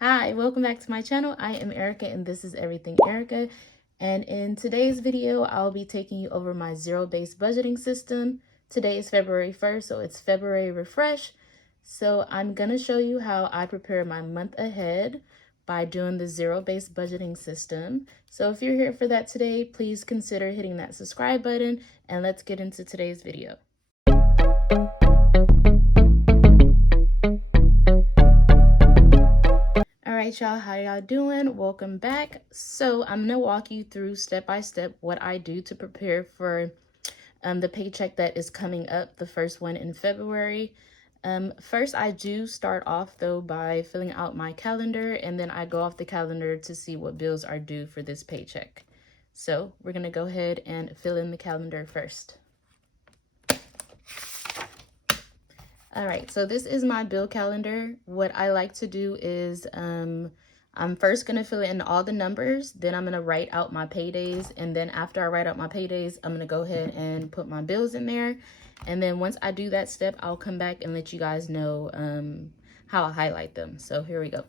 Hi, welcome back to my channel. I am Erica and this is Everything Erica. And in today's video, I'll be taking you over my zero-based budgeting system. Today is February 1st, so it's February refresh. So I'm going to show you how I prepare my month ahead by doing the zero-based budgeting system. So if you're here for that today, please consider hitting that subscribe button and let's get into today's video. Alright y'all, how y'all doing? Welcome back. So I'm gonna walk you through step by step what I do to prepare for the paycheck that is coming up, the first one in February. First, I do start off though by filling out my calendar, and then I go off the calendar to see what bills are due for this paycheck. So we're gonna go ahead and fill in the calendar first. All right, so this is my bill calendar. What I like to do is I'm first going to fill in all the numbers, then I'm going to write out my paydays, and then after I write out my paydays, I'm going to go ahead and put my bills in there. And then once I do that step, I'll come back and let you guys know how I highlight them. So here we go.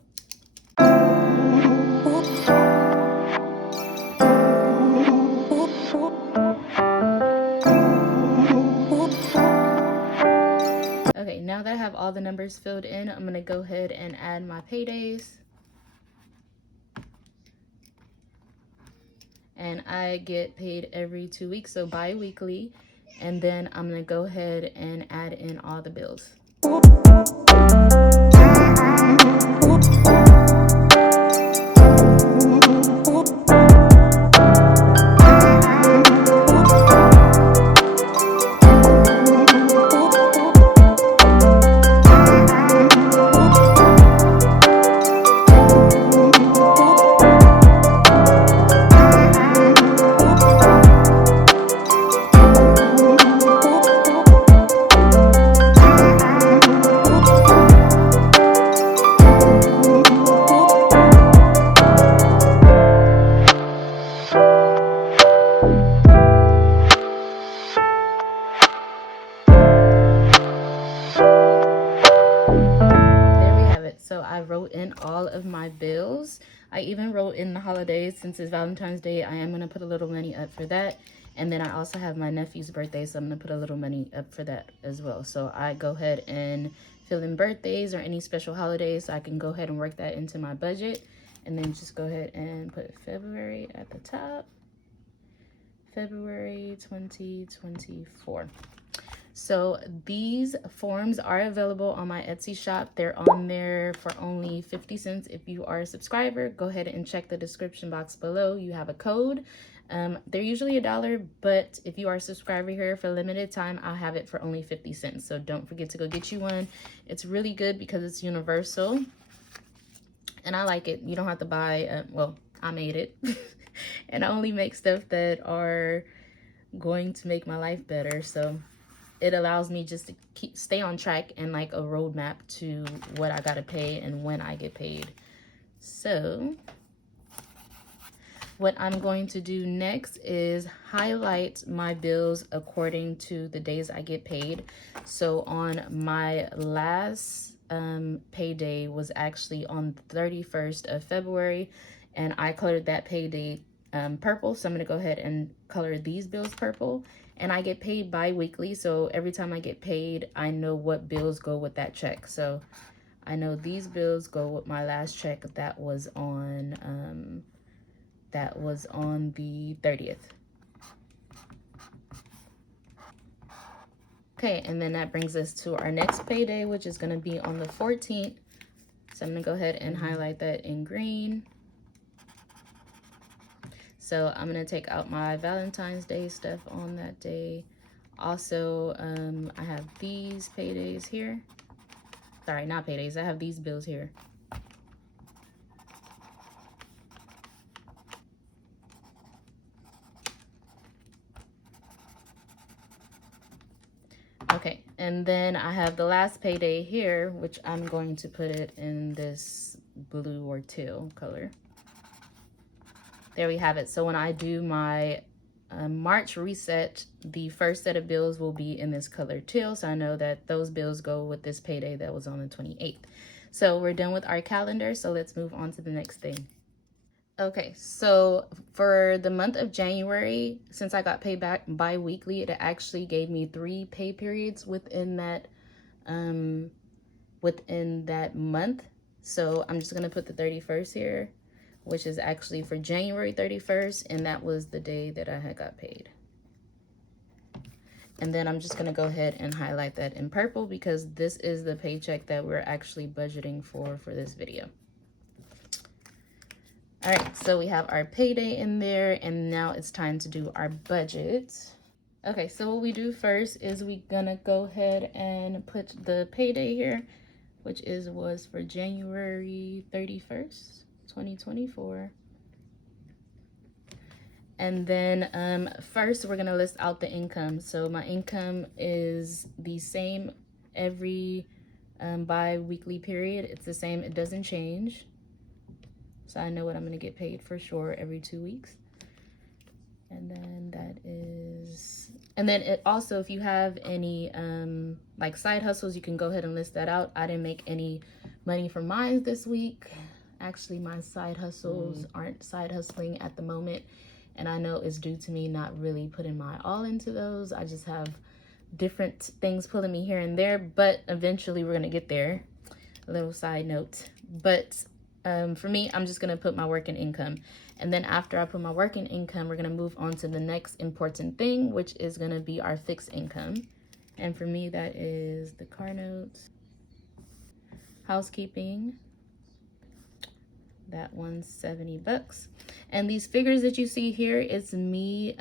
Okay, now that I have all the numbers filled in, I'm going to go ahead and add my paydays. And I get paid every 2 weeks, so bi-weekly. And then I'm going to go ahead and add in all the bills. So I wrote in all of my bills. I even wrote in the holidays. Since it's Valentine's Day, I am going to put a little money up for that. And then I also have my nephew's birthday, so I'm going to put a little money up for that as well. So I go ahead and fill in birthdays or any special holidays, so I can go ahead and work that into my budget. And then just go ahead and put February at the top. February 2024. So these forms are available on my Etsy shop. They're on there for only 50 cents. If you are a subscriber, go ahead and check the description box below. You have a code. They're usually $1, but if you are a subscriber here for a limited time, I'll have it for only 50 cents. So don't forget to go get you one. It's really good because it's universal. And I like it. You don't have to buy, well, I made it. And I only make stuff that are going to make my life better. So it allows me just to stay on track and like a roadmap to what I gotta pay and when I get paid. So what I'm going to do next is highlight my bills according to the days I get paid. So on my last payday was actually on the 31st of February, and I colored that payday purple. So I'm gonna go ahead and color these bills purple. And I get paid bi-weekly, so every time I get paid, I know what bills go with that check. So I know these bills go with my last check that was on the 30th. Okay, and then that brings us to our next payday, which is gonna be on the 14th. So I'm gonna go ahead and highlight that in green. So I'm going to take out my Valentine's Day stuff on that day. Also, I have these paydays here. Sorry, not paydays. I have these bills here. Okay, and then I have the last payday here, which I'm going to put it in this blue or teal color. There we have it. So when I do my March reset, the first set of bills will be in this color teal. So I know that those bills go with this payday that was on the 28th. So we're done with our calendar. So let's move on to the next thing. Okay, so for the month of January, since I got paid back bi-weekly, it actually gave me 3 pay periods within that month. So I'm just gonna put the 31st here, which is actually for January 31st, and that was the day that I had got paid. And then I'm just gonna go ahead and highlight that in purple because this is the paycheck that we're actually budgeting for this video. All right, so we have our payday in there, and now it's time to do our budget. Okay, so what we do first is we gonna go ahead and put the payday here, which was for January 31st, 2024. And then first we're gonna list out the income. So my income is the same every bi-weekly period. It's the same, it doesn't change. So I know what I'm gonna get paid for sure every 2 weeks. And then it also, if you have any like side hustles, you can go ahead and list that out. I didn't make any money from mine this week. Actually, my side hustles aren't side hustling at the moment. And I know it's due to me not really putting my all into those. I just have different things pulling me here and there, but eventually we're gonna get there. A little side note. But for me, I'm just gonna put my working income. And then after I put my working income, we're gonna move on to the next important thing, which is gonna be our fixed income. And for me, that is the car notes, housekeeping, that one's $70. And these figures that you see here is me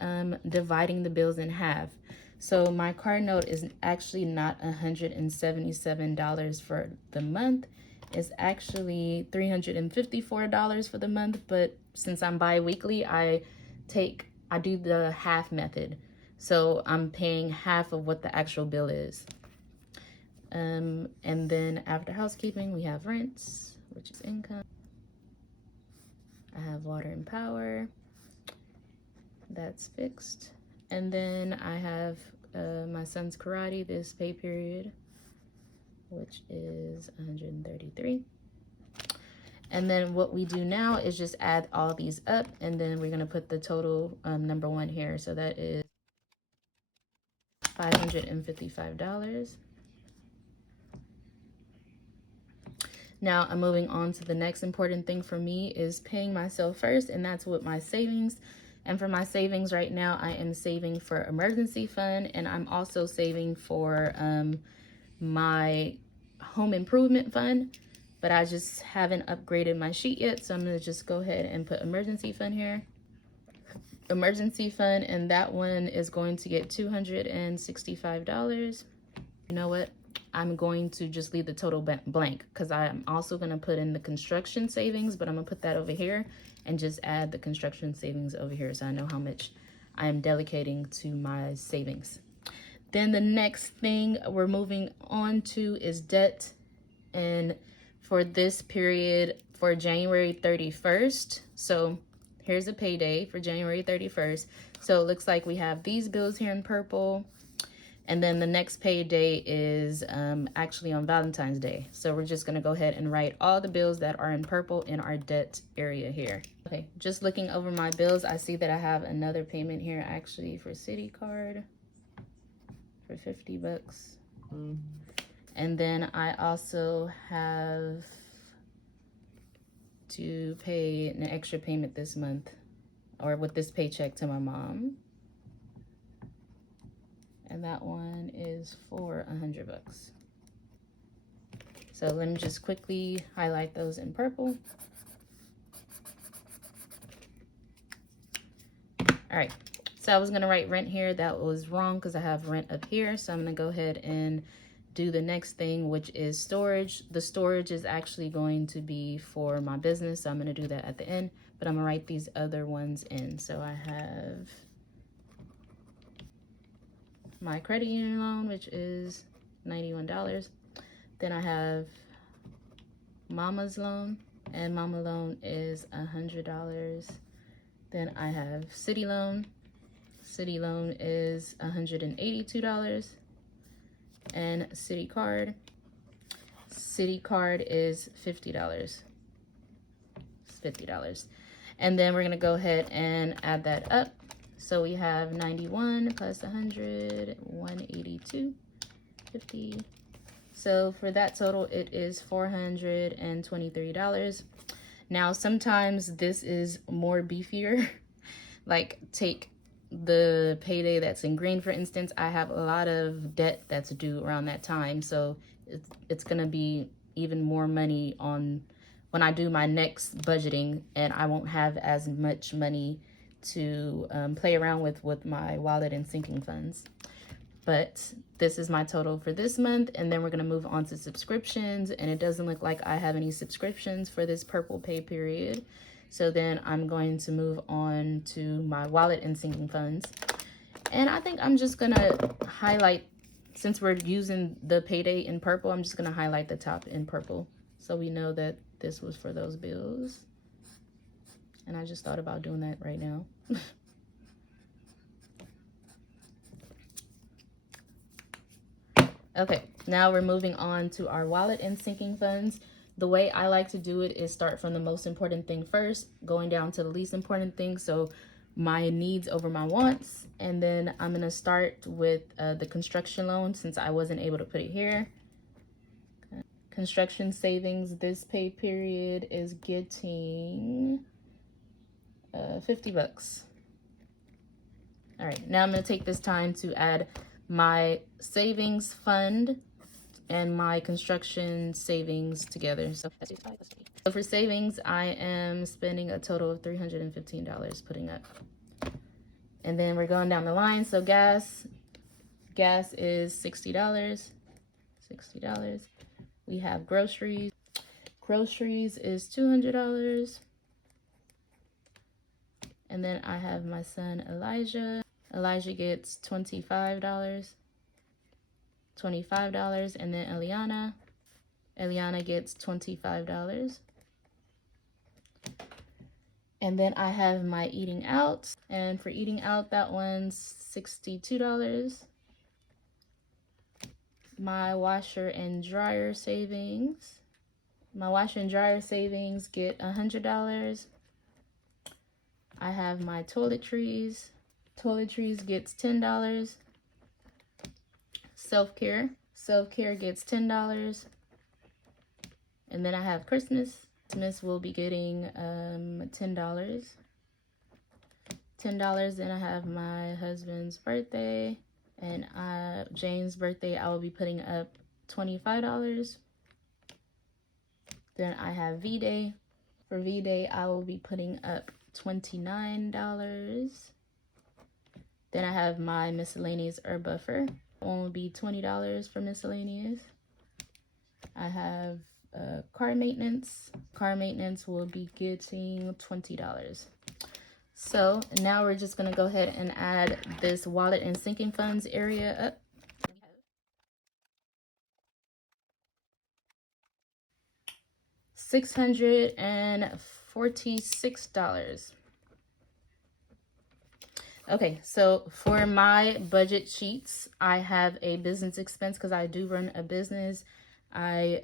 dividing the bills in half. So my car note is actually not $177 for the month. It's actually $354 for the month, but since I'm bi-weekly, I do the half method. So I'm paying half of what the actual bill is. And then after housekeeping, we have rents, which is income. I have water and power, that's fixed. And then I have my son's karate, this pay period, which is $133. And then what we do now is just add all these up, and then we're gonna put the total number one here. So that is $555. Now I'm moving on to the next important thing for me is paying myself first, and that's with my savings. And for my savings right now, I am saving for emergency fund, and I'm also saving for my home improvement fund, but I just haven't upgraded my sheet yet. So I'm gonna just go ahead and put emergency fund here. Emergency fund, and that one is going to get $265. You know what? I'm going to just leave the total blank because I'm also going to put in the construction savings, but I'm going to put that over here and just add the construction savings over here so I know how much I'm dedicating to my savings. Then the next thing we're moving on to is debt. And for this period, for January 31st, so here's a payday for January 31st. So it looks like we have these bills here in purple. And then the next payday is actually on Valentine's Day. So we're just gonna go ahead and write all the bills that are in purple in our debt area here. Okay, just looking over my bills, I see that I have another payment here actually for Citi card for $50. And then I also have to pay an extra payment this month or with this paycheck to my mom. And that one is for $100. So let me just quickly highlight those in purple. All right, so I was gonna write rent here. That was wrong because I have rent up here. So I'm gonna go ahead and do the next thing, which is storage. The storage is actually going to be for my business. So I'm gonna do that at the end, but I'm gonna write these other ones in. So I have my credit union loan, which is $91. Then I have mama's loan, and mama loan is $100. Then I have Citi loan. Citi loan is $182. And Citi card. City card is $50. It's $50. And then we're gonna go ahead and add that up. So we have 91 plus 100, 182, 50. So for that total, it is $423. Now, sometimes this is more beefier. Like, take the payday that's in green, for instance. I have a lot of debt that's due around that time. So it's gonna be even more money on when I do my next budgeting, and I won't have as much money to play around with my wallet and sinking funds. But this is my total for this month, and then we're going to move on to subscriptions, and it doesn't look like I have any subscriptions for this purple pay period. So then I'm going to move on to my wallet and sinking funds. And I think I'm just going to highlight, since we're using the payday in purple, I'm just going to highlight the top in purple so we know that this was for those bills. And I just thought about doing that right now. Okay, now we're moving on to our wallet and sinking funds. The way I like to do it is start from the most important thing first, going down to the least important thing. So my needs over my wants. And then I'm going to start with the construction loan, since I wasn't able to put it here. Construction savings this pay period is getting 50 bucks. All right, now I'm going to take this time to add my savings fund and my construction savings together. So for savings, I am spending a total of $315 putting up. And then we're going down the line. So gas is $60. $60. We have groceries. Groceries is $200. And then I have my son, Elijah. Elijah gets $25. $25. And then Eliana gets $25. And then I have my eating out. And for eating out, that one's $62. My washer and dryer savings. My washer and dryer savings get $100. I have my toiletries. Toiletries gets $10. Self-care. Self-care gets $10. And then I have Christmas. Christmas will be getting $10. $10. Then I have my husband's birthday. And Jane's birthday, I will be putting up $25. Then I have V-Day. For V-Day, I will be putting up $29. Then I have my miscellaneous herb buffer. One will be $20 for miscellaneous. I have car maintenance. Car maintenance will be getting $20. So now we're just going to go ahead and add this wallet and sinking funds area up. $646. Okay, so for my budget sheets, I have a business expense because I do run a business. I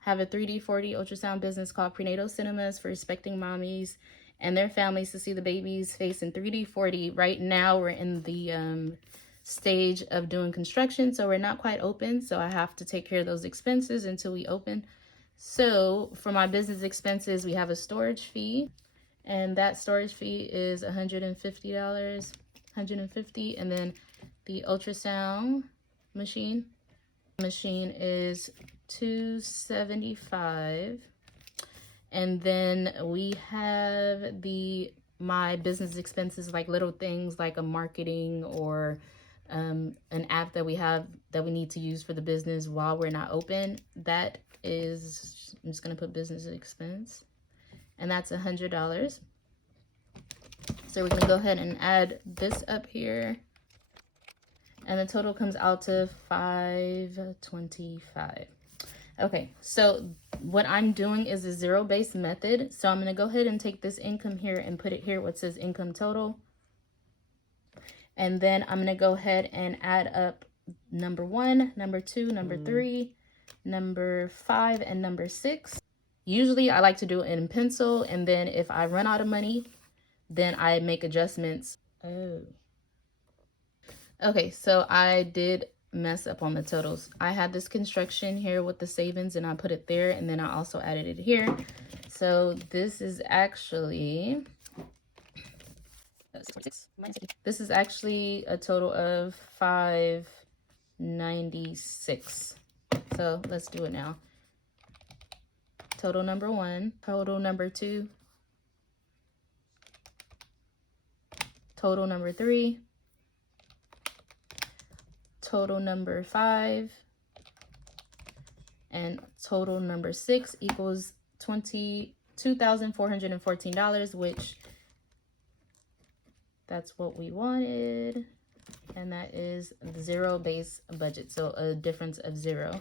have a 3D 4D ultrasound business called Prenatal Cinemas for expecting mommies and their families to see the baby's face in 3D 4D. Right now, we're in the stage of doing construction, so we're not quite open. So I have to take care of those expenses until we open. So for my business expenses, we have a storage fee, and that storage fee is $150, $150. And then the ultrasound machine is $275. And then we have my business expenses, like little things like a marketing or an app that we have that we need to use for the business while we're not open. That is, I'm just gonna put business expense, and that's $100. So we're gonna go ahead and add this up here, and the total comes out to $525. Okay, so what I'm doing is a zero-based method. So I'm gonna go ahead and take this income here and put it here what says income total. And then I'm gonna go ahead and add up number 1, number 2, number 3, number 5, and number 6. Usually I like to do it in pencil, and then if I run out of money, then I make adjustments. Oh. Okay, so I did mess up on the totals. I had this construction here with the savings and I put it there, and then I also added it here. So this is actually, this is actually a total of $596. So let's do it now. Total number 1, total number 2, total number 3, total number 5, and total number 6 equals $22,414, which that's what we wanted. And that is 0 base budget, so a difference of 0.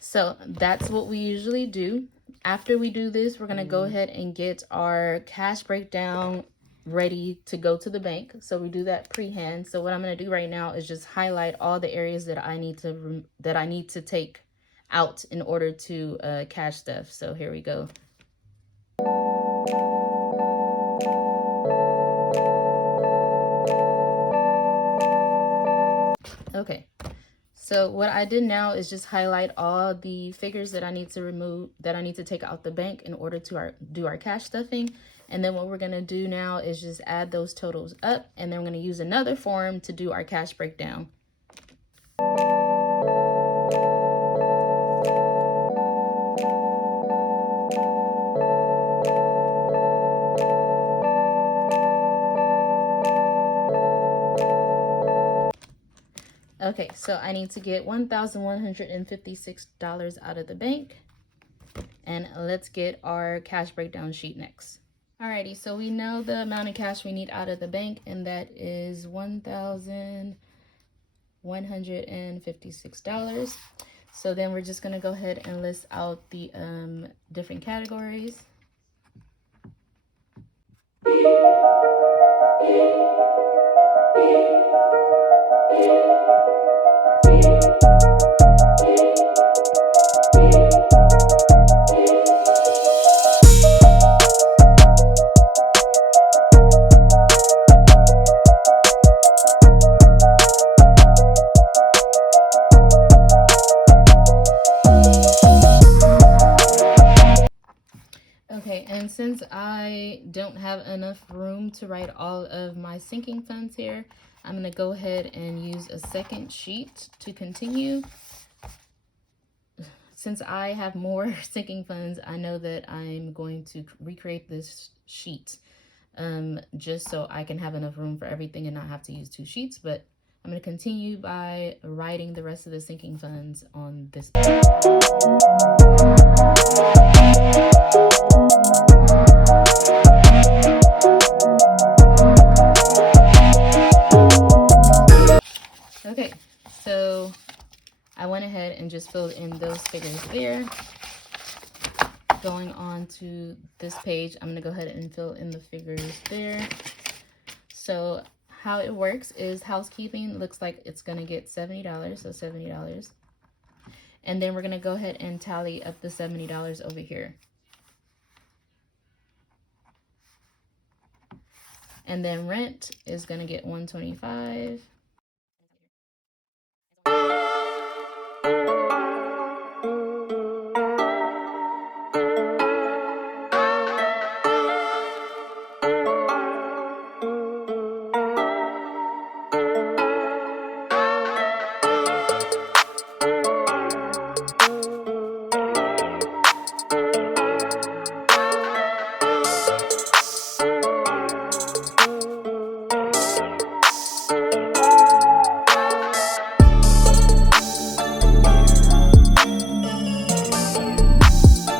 So that's what we usually do. After we do this, we're gonna go ahead and get our cash breakdown ready to go to the bank. So we do that pre-hand. So what I'm gonna do right now is just highlight all the areas that I need to take out in order to cash stuff. So here we go. Okay, so what I did now is just highlight all the figures that I need to remove, that I need to take out the bank in order to do our cash stuffing. And then what we're gonna do now is just add those totals up, and then we're gonna use another form to do our cash breakdown. Okay, so I need to get $1,156 out of the bank, and let's get our cash breakdown sheet next. Alrighty, so we know the amount of cash we need out of the bank, and that is $1,156. So then we're just gonna go ahead and list out the different categories. Okay, and since I don't have enough room to write all of my sinking funds here, I'm going to go ahead and use a second sheet to continue. Since I have more sinking funds, I know that I'm going to recreate this sheet just so I can have enough room for everything and not have to use 2 sheets. But I'm going to continue by writing the rest of the sinking funds on this page. Okay, so I went ahead and just filled in those figures there. Going on to this page, I'm going to go ahead and fill in the figures there. So how it works is housekeeping looks like it's going to get $70, so $70. And then we're going to go ahead and tally up the $70 over here. And then rent is going to get $125.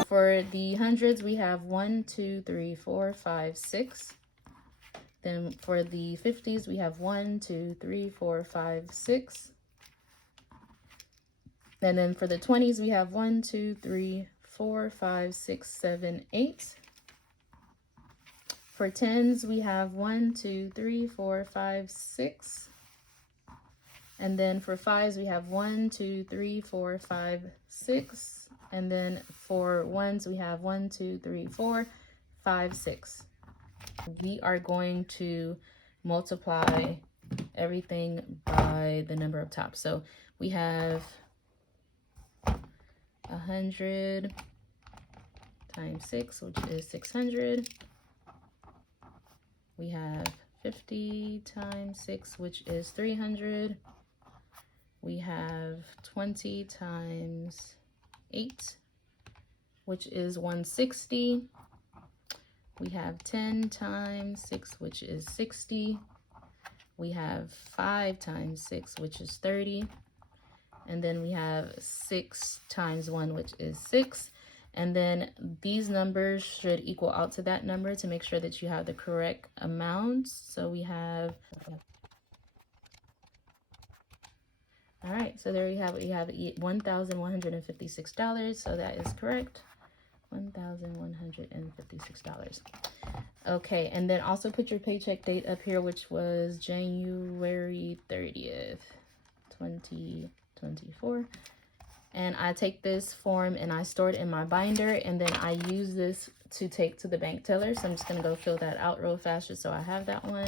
For the hundreds, we have 1, 2, 3, 4, 5, 6. Then for the 50s, we have 1, 2, 3, 4, 5, 6. And then for the 20s, we have 1, 2, 3, 4, 5, 6, 7, 8. For 10s, we have 1, 2, 3, 4, 5, 6. And then for fives, we have 1, 2, 3, 4, 5, 6. And then for ones, we have 1, 2, 3, 4, 5, 6. We are going to multiply everything by the number of tops. So we have 100 times 6, which is 600. We have 50 times 6, which is 300. We have 20 times 8, which is 160. We have 10 times 6, which is 60. We have 5 times 6, which is 30. And then we have 6 times 1, which is 6. And then these numbers should equal out to that number to make sure that you have the correct amounts. So we have, all right, so there we have it. We have $1,156. So that is correct. $1,156. Okay, and then also put your paycheck date up here, which was January 30th, 2024. And I take this form and I store it in my binder, and then I use this to take to the bank teller. So I'm just gonna go fill that out real fast just so I have that one.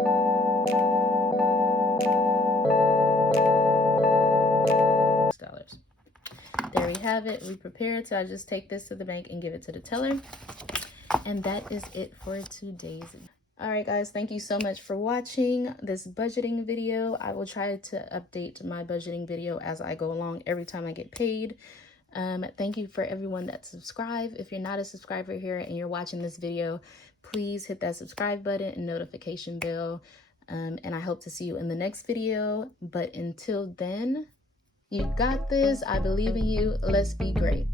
$6. There we have it. We prepared. So I just take this to the bank and give it to the teller. And that is it for today's. All right, guys, thank you so much for watching this budgeting video. I will try to update my budgeting video as I go along every time I get paid. Thank you for everyone that subscribed. If you're not a subscriber here and you're watching this video, please hit that subscribe button and notification bell. And I hope to see you in the next video. But until then, you got this. I believe in you. Let's be great.